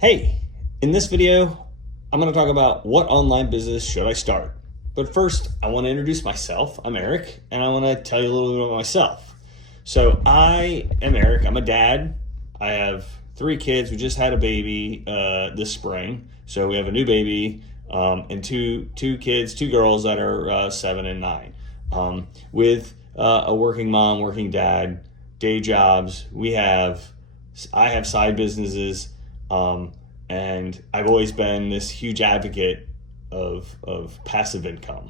Hey, in this video, I'm going to talk about what online business should I start. But first, I want to introduce myself. I'm Eric, and I want to tell you a little bit about myself. So I am Eric. I'm a dad. I have 3 kids. We just had a baby this spring. So we have a new baby and two kids, 2 girls that are 7 and 9. With a working mom, working dad, day jobs. I have side businesses. And I've always been this huge advocate of passive income.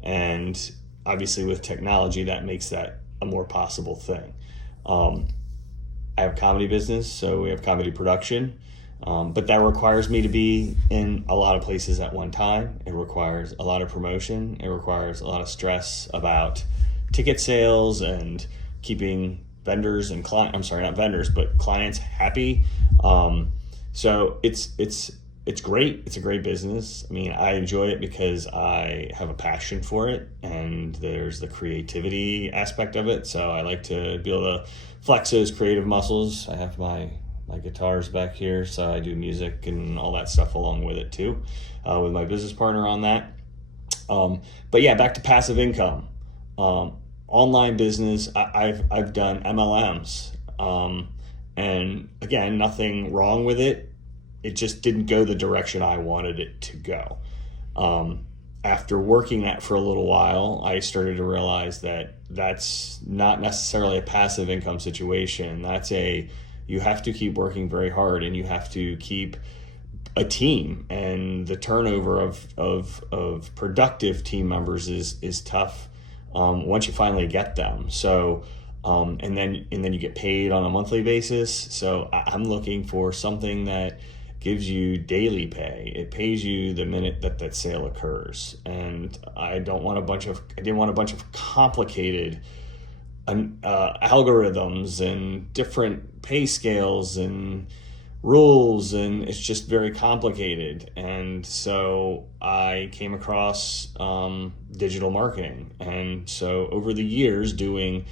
And obviously with technology, that makes that a more possible thing. I have a comedy business, so we have comedy production, but that requires me to be in a lot of places at one time. It requires a lot of promotion. It requires a lot of stress about ticket sales and keeping vendors and clients happy. So it's great. It's a great business. I mean, I enjoy it because I have a passion for it, and there's the creativity aspect of it. So I like to be able to flex those creative muscles. I have my guitars back here, so I do music and all that stuff along with it too, with my business partner on that. But yeah, back to passive income. Online business, I've done MLMs. And again, nothing wrong with it. It just didn't go the direction I wanted it to go. After working that for a little while, I started to realize that that's not necessarily a passive income situation. You have to keep working very hard, and you have to keep a team, and the turnover of productive team members is tough once you finally get them. So and then you get paid on a monthly basis. So I'm looking for something that gives you daily pay. It pays you the minute that sale occurs. And I didn't want a bunch of complicated algorithms and different pay scales and rules, and it's just very complicated. And so I came across digital marketing. And so over the years doing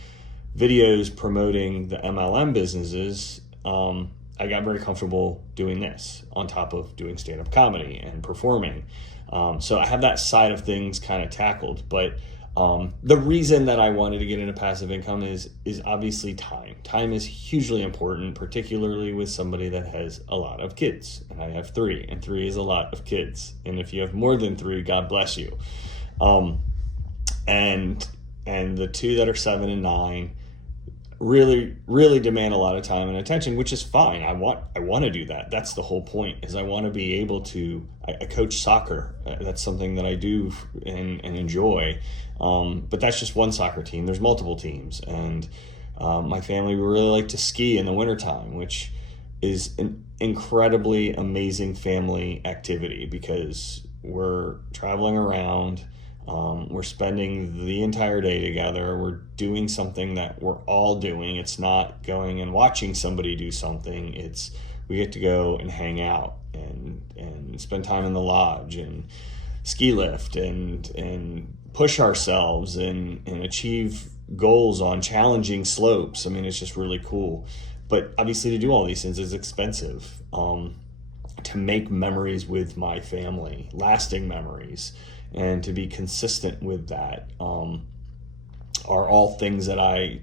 videos promoting the MLM businesses, I got very comfortable doing this on top of doing stand-up comedy and performing. So I have that side of things kind of tackled. But the reason that I wanted to get into passive income is obviously time. Time is hugely important, particularly with somebody that has a lot of kids. And I have 3, and 3 is a lot of kids. And if you have more than 3, God bless you. And the 2 that are 7 and 9 really demand a lot of time and attention, which is fine. I want to do that. That's the whole point, is I want to be able to, I coach soccer. That's something that I do and enjoy. But that's just one soccer team. There's multiple teams. And my family, we really like to ski in the wintertime, which is an incredibly amazing family activity because we're traveling around. We're spending the entire day together. We're doing something that we're all doing. It's not going and watching somebody do something. We get to go and hang out and spend time in the lodge and ski lift and push ourselves and achieve goals on challenging slopes. I mean, it's just really cool. But obviously to do all these things is expensive. To make memories with my family, lasting memories, and to be consistent with that are all things that I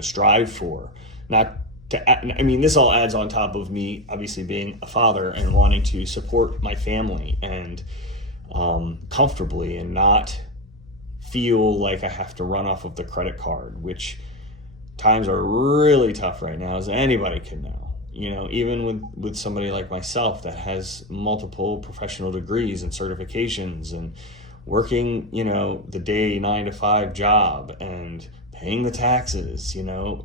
strive for. This all adds on top of me obviously being a father and wanting to support my family and comfortably, and not feel like I have to run off of the credit card, which times are really tough right now, as anybody can know. Even with somebody like myself that has multiple professional degrees and certifications and working, the day 9 to 5 job and paying the taxes,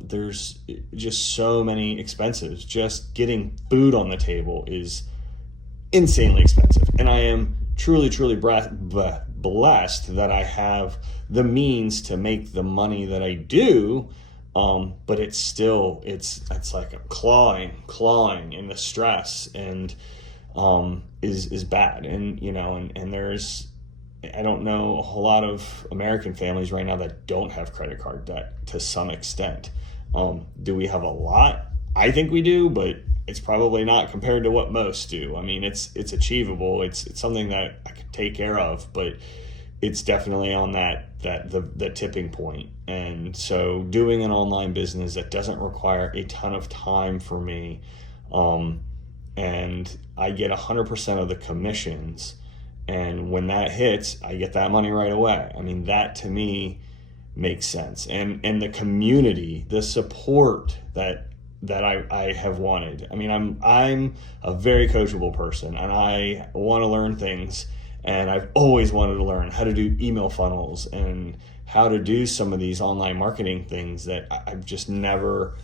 there's just so many expenses. Just getting food on the table is insanely expensive. And I am truly blessed that I have the means to make the money that I do. But it's like I'm clawing in the stress, and is bad. And and there's, I don't know a whole lot of American families right now that don't have credit card debt to some extent. Do we have a lot? I think we do, but it's probably not compared to what most do. I mean, it's achievable. It's something that I could take care of, but it's definitely on the tipping point. And so doing an online business that doesn't require a ton of time for me, and I get 100% of the commissions, and when that hits, I get that money right away. I mean, that to me makes sense. And the community, the support that I have wanted. I mean, I'm a very coachable person, and I want to learn things, and I've always wanted to learn how to do email funnels and how to do some of these online marketing things that I've never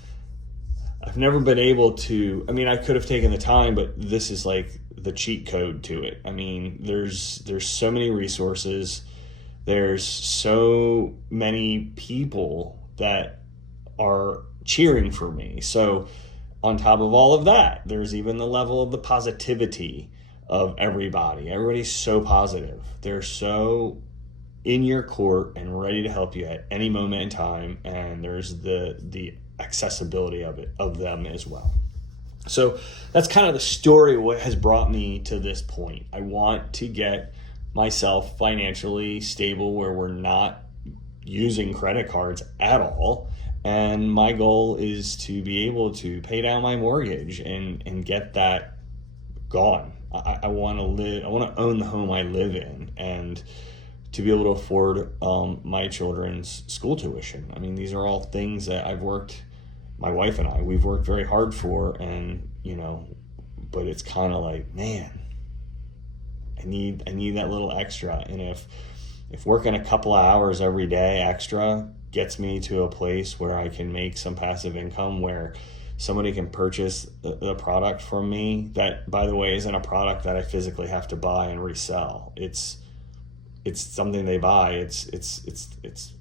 been able to. I mean, I could have taken the time, but this is like the cheat code to it. I mean, there's so many resources. There's so many people that are cheering for me. So on top of all of that, there's even the level of the positivity of everybody. Everybody's so positive. They're so in your court and ready to help you at any moment in time. And there's the accessibility of them as well. So that's kind of the story, what has brought me to this point. I want to get myself financially stable where we're not using credit cards at all. And my goal is to be able to pay down my mortgage and get that gone. I want to own the home I live in, and to be able to afford my children's school tuition. I mean, these are all things that my wife and we've worked very hard for, and but it's kind of like, man, I need that little extra. And if working a couple of hours every day extra gets me to a place where I can make some passive income, where somebody can purchase the product from me, that, by the way, isn't a product that I physically have to buy and resell. It's something they buy. It's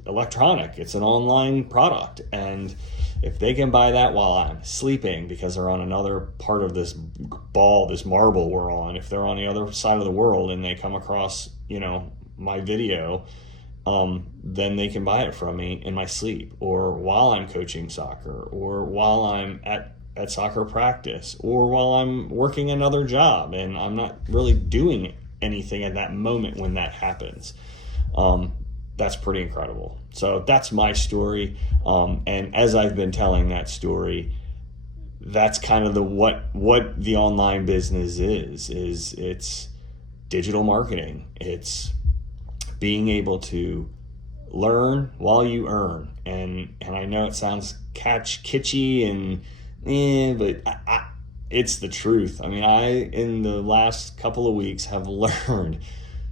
electronic. It's an online product. And if they can buy that while I'm sleeping because they're on another part of this marble we're on, if they're on the other side of the world and they come across, my video, then they can buy it from me in my sleep, or while I'm coaching soccer, or while I'm at soccer practice, or while I'm working another job and I'm not really doing anything at that moment when that happens. That's pretty incredible. So that's my story. And as I've been telling that story, that's kind of what the online business is it's digital marketing. It's being able to learn while you earn. And I know it sounds kitschy but it's the truth. I mean, in the last couple of weeks have learned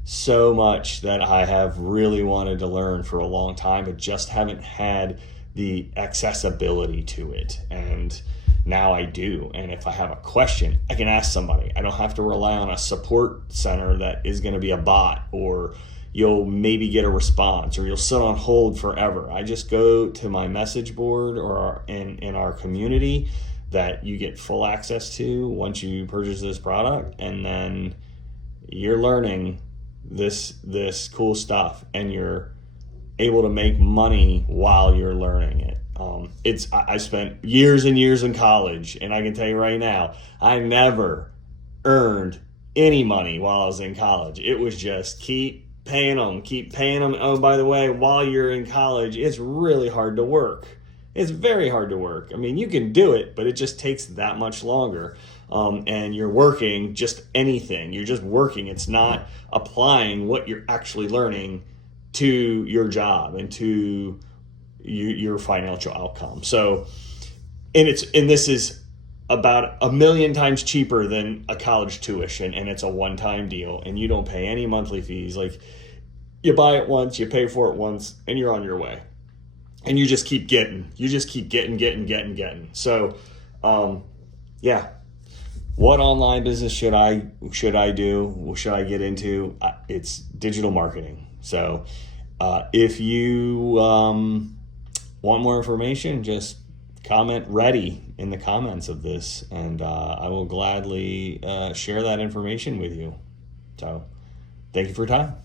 so much that I have really wanted to learn for a long time, but just haven't had the accessibility to it. And now I do. And if I have a question, I can ask somebody. I don't have to rely on a support center that is going to be a bot, or you'll maybe get a response, or you'll sit on hold forever. I just go to my message board or in our community that you get full access to once you purchase this product, and then you're learning this cool stuff, and you're able to make money while you're learning it. I spent years and years in college, and I can tell you right now, I never earned any money while I was in college. It was just keep paying them. Oh, by the way, while you're in college, it's really hard to work. It's very hard to work. I mean, you can do it, but it just takes that much longer. And you're working just anything. You're just working. It's not applying what you're actually learning to your job and to your financial outcome. So, and this is about 1 million times cheaper than a college tuition, and it's a one-time deal, and you don't pay any monthly fees. Like, you buy it once, you pay for it once, and you're on your way. And you just keep getting. So, yeah. What online business should I do? What should I get into? It's digital marketing. So, if you want more information, just comment ready in the comments of this, and I will gladly share that information with you. So, thank you for your time.